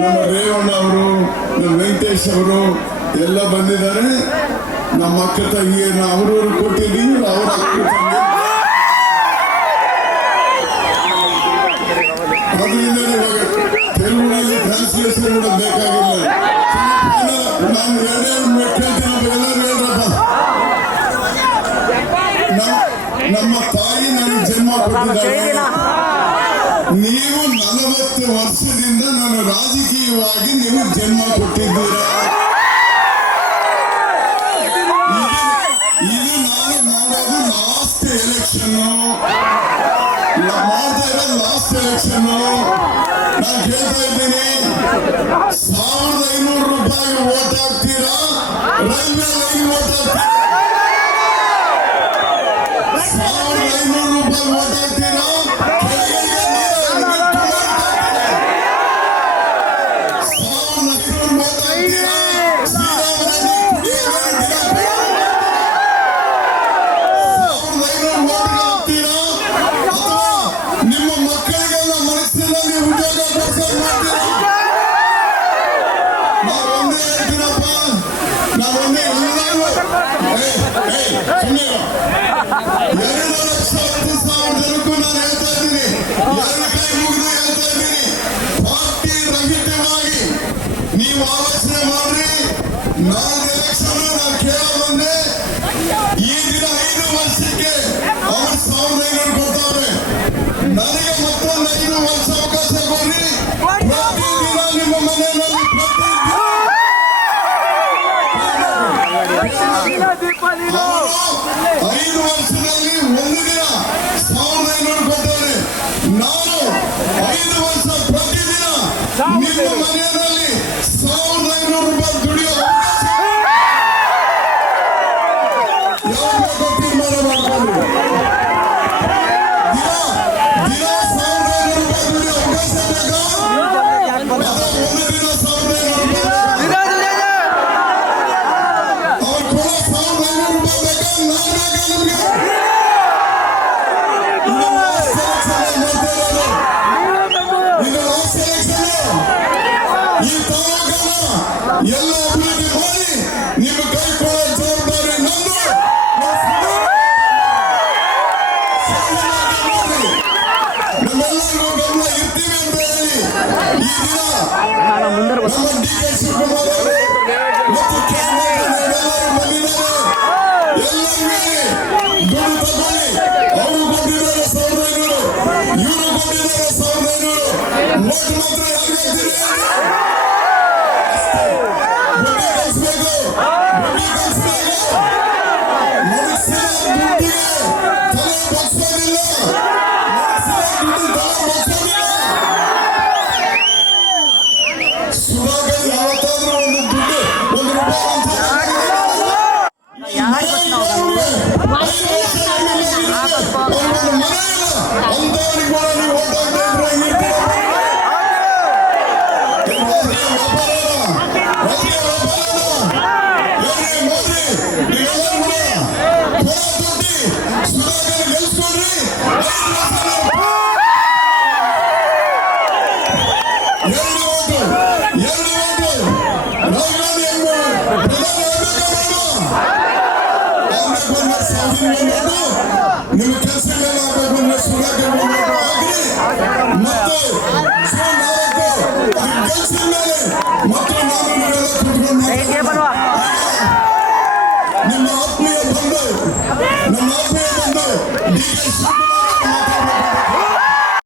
ನಮ್ಮ ರೇವಣ್ಣ ಅವರು, ನಮ್ಮ ವೆಂಕಟೇಶ್ ಅವರು ಎಲ್ಲ ಬಂದಿದ್ದಾರೆ. ನಮ್ಮ ಅಕ್ಕ ತಂಗಿಯನ್ನು ಅವರವರು ಕೊಟ್ಟಿದ್ದೀವಿ. ಅವರ ಅಕ್ಕ ತಂಗಿ ಅದರಿಂದ ಇವಾಗ ತೆಲುಗಿನಲ್ಲಿ ಟ್ರಾನ್ಸ್ಲೇಷನ್ ಕೂಡ ಬೇಕಾಗಿಲ್ಲ. ನಾನು ನಮ್ಮ ತಾಯಿ ನನಗೆ ಜನ್ಮ ಕೊಟ್ಟಿದ್ದಾರೆ. ನೀವು 40 ವರ್ಷದಿಂದ ನಾನು ರಾಜಕೀಯವಾಗಿ ನೀವು ಜನ್ಮ ಕೊಟ್ಟಿದ್ದೀರಾ. ಇದು ನಾನು ಮಾಡೋದು ಲಾಸ್ಟ್ ಎಲೆಕ್ಷನ್, ಮಾಡ್ತಾ ಇರೋದು ಲಾಸ್ಟ್ ಎಲೆಕ್ಷನ್. ನಾನು ಕೇಳ್ತಾ ಇದ್ದೀನಿ, 1500 ರೂಪಾಯಿ ಓಟ್ ಹಾಕ್ತೀರಾ, ರೈಲ್ವೆ ಲೈನ್ ಓಟ್ ಹಾಕ್ತೀರಾ? 1500 ರೂಪಾಯಿ ಓಟ್ ಹಾಕ್ತೀರಾ? ಪಾರ್ಟಿ ರಹಿತವಾಗಿ ನೀವು ಆಲೋಚನೆ ಮಾಡ್ರಿ. ನಾನು ಎಲೆಕ್ಷನ್ ನಾನು ಕೇಳಬಂದೆ. ಈ ದಿನ 5 ವರ್ಷಕ್ಕೆ ಅವ್ರು 1500 ಕೊಡ್ತಾರೆ. ನನಗೆ ಮತ್ತೊಂದು 5 ವರ್ಷ ಅವಕಾಶ ಕೊಡ್ರಿ. ಪ್ರತಿದಿನ ನಿಮ್ಮ ಮನೆಯಲ್ಲಿ 5 ವರ್ಷದಲ್ಲಿ ಒಂದು ದಿನ 1500 ಕೊಡ್ತಾರೆ. ನಾನು 5 ವರ್ಷ ಪ್ರತಿದಿನ ನಿಮ್ಮ ಮನೆಯಲ್ಲಿ 1500 ರೂಪಾಯಿ ದುಡಿಯೋ ತೀರ್ಮಾನ ಮಾಡ್ಕೊಂಡು ದಿನ 1500 ರೂಪಾಯಿ ದುಡಿಯೋ ಅವಕಾಶ ಬೇಕಾ? ಒಂದು ದಿನ 1500 ರೂಪಾಯಿ ಅವ್ರು ಕೊಡೋ 1500 ರೂಪಾಯಿ ಬೇಕಾ? ನಾನು ಬೇಕಾ ನಿಮ್ಗೆ? ಎಲ್ಲ ಅಭಿವೃದ್ಧಿ ಮಾಡಿ ನಿಮ್ಮ ಕೈ ಕೊಡೋ ಜವಾಬ್ದಾರಿ ನಂದು. ನಮ್ಮೆಲ್ಲರಿಗೂ ಗಮನ ಇರ್ತೀವಿ ಅಂತ ಹೇಳಿ ಈ ದಿನ ನಮ್ಮ ಡಿ.ಕೆ. ಶಿವಕುಮಾರ್ ಅವರು ಮತ್ತು ಎಲ್ಲರೂ ಬಂದಿದ್ದಾರೆ. ಎಲ್ಲರಿಗೂ ದುಡ್ಡು ತಗೊಳ್ಳಿ. ಅವರು ಕೊಟ್ಟಿದ್ದಾರೆ 1500, ಇವರು ಕೊಟ್ಟಿದ್ದಾರೆ 1500. ಓಟ್ ಮಾತ್ರ ಯಾರಿಗಾಗ್ತೀರಿ? ಸುಧಾಕರ್ ಯಾವತ್ತಾದ್ರೂ ಒಂದು ದುಡ್ಡು 1 ರೂಪಾಯಿ ಅಂತವರಿಗೆ ಕೂಡ ನೀವು ಓಟ್ ಹಾಕ್ತಾ ನಿಮ್ಮ ಕೆಲಸ